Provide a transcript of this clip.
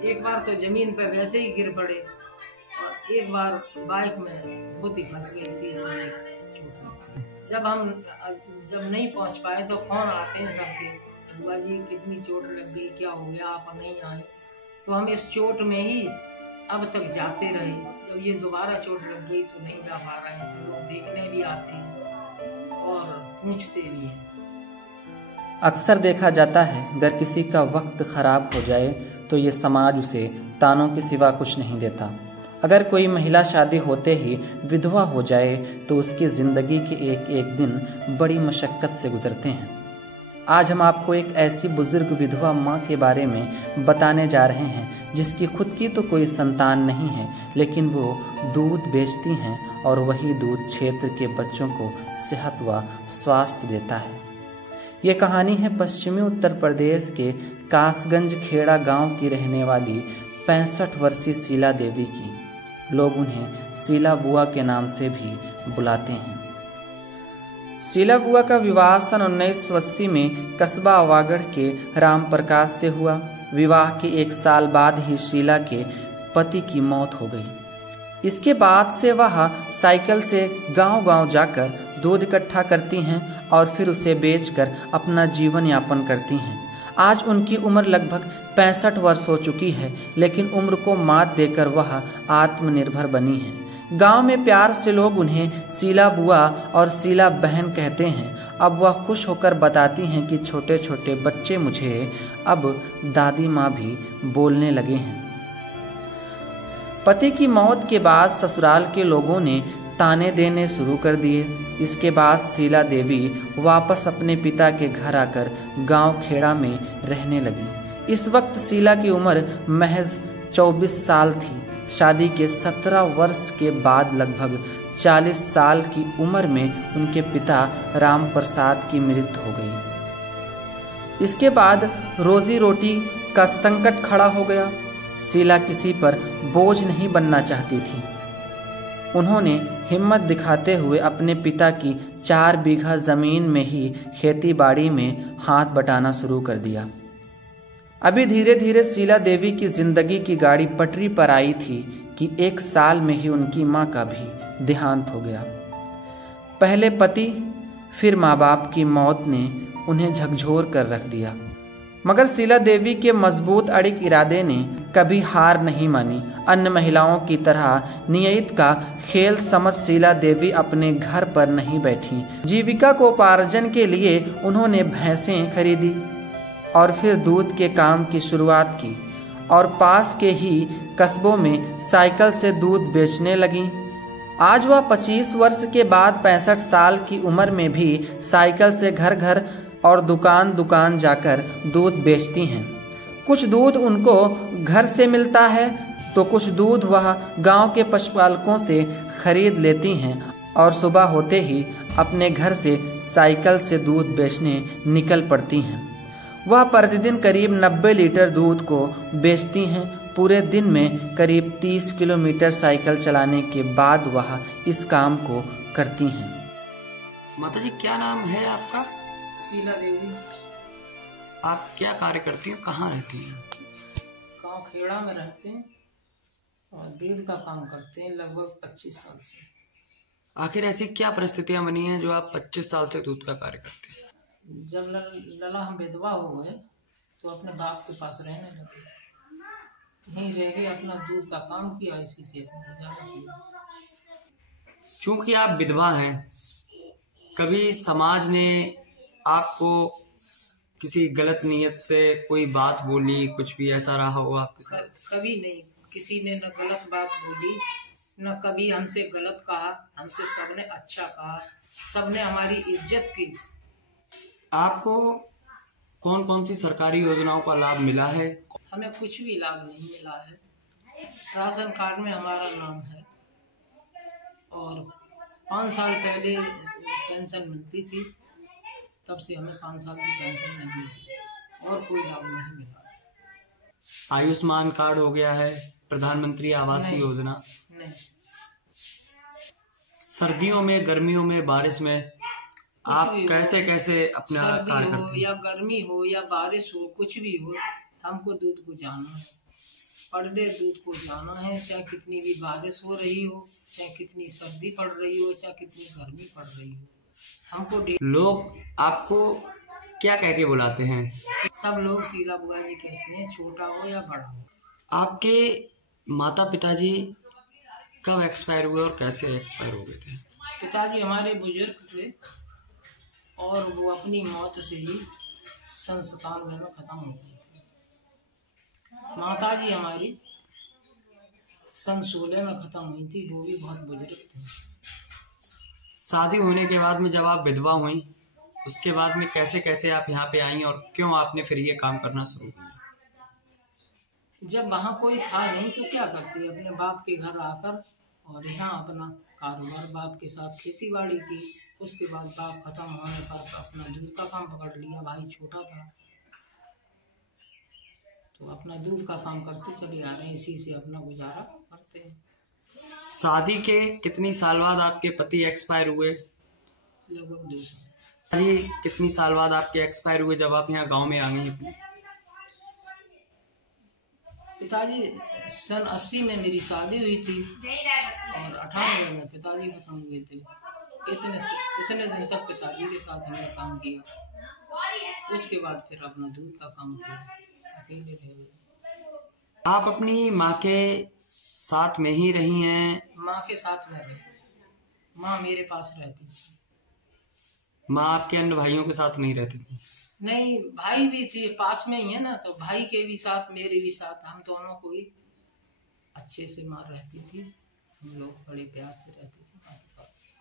एक बार तो जमीन पे वैसे ही गिर पड़े और एक बार बाइक में धोती फंस गई थी, इसलिए चोट लगी। जब नहीं पहुंच पाए तो फोन आते हैं सबके, बुआ जी कितनी चोट लग गई, क्या हो गया, आप नहीं आए। तो हम इस चोट में ही अब तक जाते रहे। जब ये दोबारा चोट लग गई तो नहीं जा पा रहे हैं, तो लोग देखने भी आते हैं और पूछते भी हैं। अक्सर देखा जाता है अगर किसी का वक्त खराब हो जाए तो ये समाज उसे तानों के सिवा कुछ नहीं देता। अगर कोई महिला शादी होते ही विधवा हो जाए तो उसकी जिंदगी के एक एक दिन बड़ी मशक्कत से गुजरते हैं। आज हम आपको एक ऐसी बुजुर्ग विधवा माँ के बारे में बताने जा रहे हैं जिसकी खुद की तो कोई संतान नहीं है, लेकिन वो दूध बेचती हैं और वही दूध क्षेत्र के बच्चों को सेहत व स्वास्थ्य देता है। ये कहानी है पश्चिमी उत्तर प्रदेश के कासगंज खेड़ा गांव की रहने वाली 65 वर्षीय शीला देवी की। लोग उन्हें शीला बुआ के नाम से भी बुलाते हैं। शीला बुआ का विवाह सन 1980 में कस्बा आवागढ़ के राम प्रकाश से हुआ। विवाह के 1 साल बाद ही शीला के पति की मौत हो गई। इसके बाद से वह साइकिल से गांव-गांव जाकर दूध इकट्ठा करती हैं और फिर उसे बेचकर अपना जीवन यापन करती हैं। आज उनकी उम्र लगभग 65 वर्ष हो चुकी है, लेकिन उम्र को मात देकर वह आत्मनिर्भर बनी है। गांव में प्यार से लोग उन्हें शीला बुआ और शीला बहन कहते हैं। अब वह खुश होकर बताती हैं कि छोटे छोटे बच्चे मुझे अब दादी माँ भी बोलने लगे हैं। पति की मौत के बाद ससुराल के लोगों ने ताने देने शुरू कर दिए। इसके बाद शीला देवी वापस अपने पिता के घर आकर गांव खेड़ा में रहने लगी। इस वक्त शीला की उम्र महज 24 साल थी। शादी के 17 वर्ष के बाद लगभग 40 साल की उम्र में उनके पिता राम प्रसाद की मृत्यु हो गई। इसके बाद रोजी रोटी का संकट खड़ा हो गया। शीला किसी पर बोझ नहीं बनना चाहती थी। उन्होंने हिम्मत दिखाते हुए अपने पिता की 4 बीघा जमीन में ही खेती बाड़ी में हाथ बटाना शुरू कर दिया। अभी धीरे धीरे शीला देवी की जिंदगी की गाड़ी पटरी पर आई थी कि 1 साल में ही उनकी मां का भी देहांत हो गया। पहले पति फिर माँ बाप की मौत ने उन्हें झकझोर कर रख दिया, मगर शीला देवी के मजबूत अड़िग इरादे ने कभी हार नहीं मानी। अन्य महिलाओं की तरह नियत का खेल समझ शीला देवी अपने घर पर नहीं बैठी। जीविका को उपार्जन के लिए उन्होंने भैंसें खरीदी और फिर दूध के काम की शुरुआत की और पास के ही कस्बों में साइकिल से दूध बेचने लगी। आज वह 25 वर्ष के बाद 65 साल की उम्र में भी साइकिल से घर घर और दुकान दुकान जाकर दूध बेचती हैं। कुछ दूध उनको घर से मिलता है तो कुछ दूध वह गांव के पशुपालकों से खरीद लेती हैं और सुबह होते ही अपने घर से साइकिल से दूध बेचने निकल पड़ती हैं। वह प्रतिदिन करीब 90 लीटर दूध को बेचती हैं। पूरे दिन में करीब 30 किलोमीटर साइकिल चलाने के बाद वह इस काम को करती हैं। माता जी, क्या नाम है आपका? शीला देवी। आप क्या कार्य करती हैं, कहाँ रहती हैं? गांव खेड़ा में रहते हैं और दूध का काम करते हैं लगभग 25 साल से। आखिर ऐसी क्या परिस्थितियां बनी हैं जो आप 25 साल से दूध का कार्य करते हैं? जब लला हम विधवा हो गए तो अपने बाप के पास रहने लगे, यहीं रह गए, अपना दूध का काम किया, इसी से अपना गुजारा किया। चूंकि आप विधवा हैं, कभी समाज ने आपको किसी गलत नियत से कोई बात बोली, कुछ भी ऐसा रहा हो आपके साथ? कभी नहीं, किसी ने न गलत बात बोली न कभी हमसे गलत कहा। हमसे सबने अच्छा कहा, सबने हमारी इज्जत की। आपको कौन कौन सी सरकारी योजनाओं का लाभ मिला है? हमें कुछ भी लाभ नहीं मिला है। राशन कार्ड में हमारा नाम है और 5 साल पहले पेंशन मिलती थी, तब से हमें 5 साल से पेंशन नहीं मिली और कोई लाभ नहीं मिला। आयुष्मान कार्ड हो गया है, प्रधानमंत्री आवास योजना नहीं। सर्दियों में, गर्मियों में, बारिश में आप कैसे कैसे अपना कार्य करते हैं? या गर्मी हो या बारिश हो, कुछ भी हो, हमको दूध को जाना है। पर डे दूध को जाना है, चाहे कितनी भी बारिश हो रही हो, चाहे कितनी सर्दी पड़ रही हो, चाहे कितनी गर्मी पड़ रही हो, हमको लोग आपको क्या कह के बुलाते हैं? सब लोग शीला बुआ जी कहते हैं, छोटा हो या बड़ा हो। आपके माता पिताजी कब एक्सपायर हुए और कैसे एक्सपायर हो गए थे? पिताजी हमारे बुजुर्ग थे और वो अपनी मौत से ही सन 97 में खत्म हो गए थे। माता जी हमारी सन 16 में खत्म हुई थी, वो भी बहुत बुजुर्ग थी। शादी होने के बाद में जब आप विधवा हुई, उसके बाद में कैसे कैसे आप यहाँ पे आई और क्यों आपने फिर ये काम करना शुरू किया? जब वहाँ कोई था नहीं तो क्या करती, अपने बाप के घर आकर और यहाँ अपना कारोबार बाप के साथ खेती बाड़ी की। उसके बाद बाप खत्म होने पर अपना दूध का काम पकड़ लिया, भाई छोटा था तो अपना दूध का काम करते चले आ रहे हैं, इसी से अपना गुजारा करते हैं। शादी के कितनी साल बाद आपके पति एक्सपायर हुए? लगभग 2 साल। अरे कितनी साल बाद आपके एक्सपायर हुए जब आप यहाँ गांव में आ गई अपने? पिताजी सन 80 में मेरी शादी हुई थी और 98 में पिताजी खत्म हुए थे। इतने दिन तक पिताजी के साथ हमने काम किया, उसके बाद फिर अपना दूध का काम किया, अकेले रह गए। आप अपनी माँ के साथ में ही रही हैं? माँ के साथ में रही, माँ मेरे पास रहती थी। माँ आपके अन्य भाइयों के साथ नहीं रहती थी? नहीं, भाई भी थे पास में ही है ना, तो भाई के भी साथ मेरे भी साथ, हम दोनों को ही अच्छे से माँ रहती थी। हम लोग बड़े प्यार से रहते थे माँ के पास।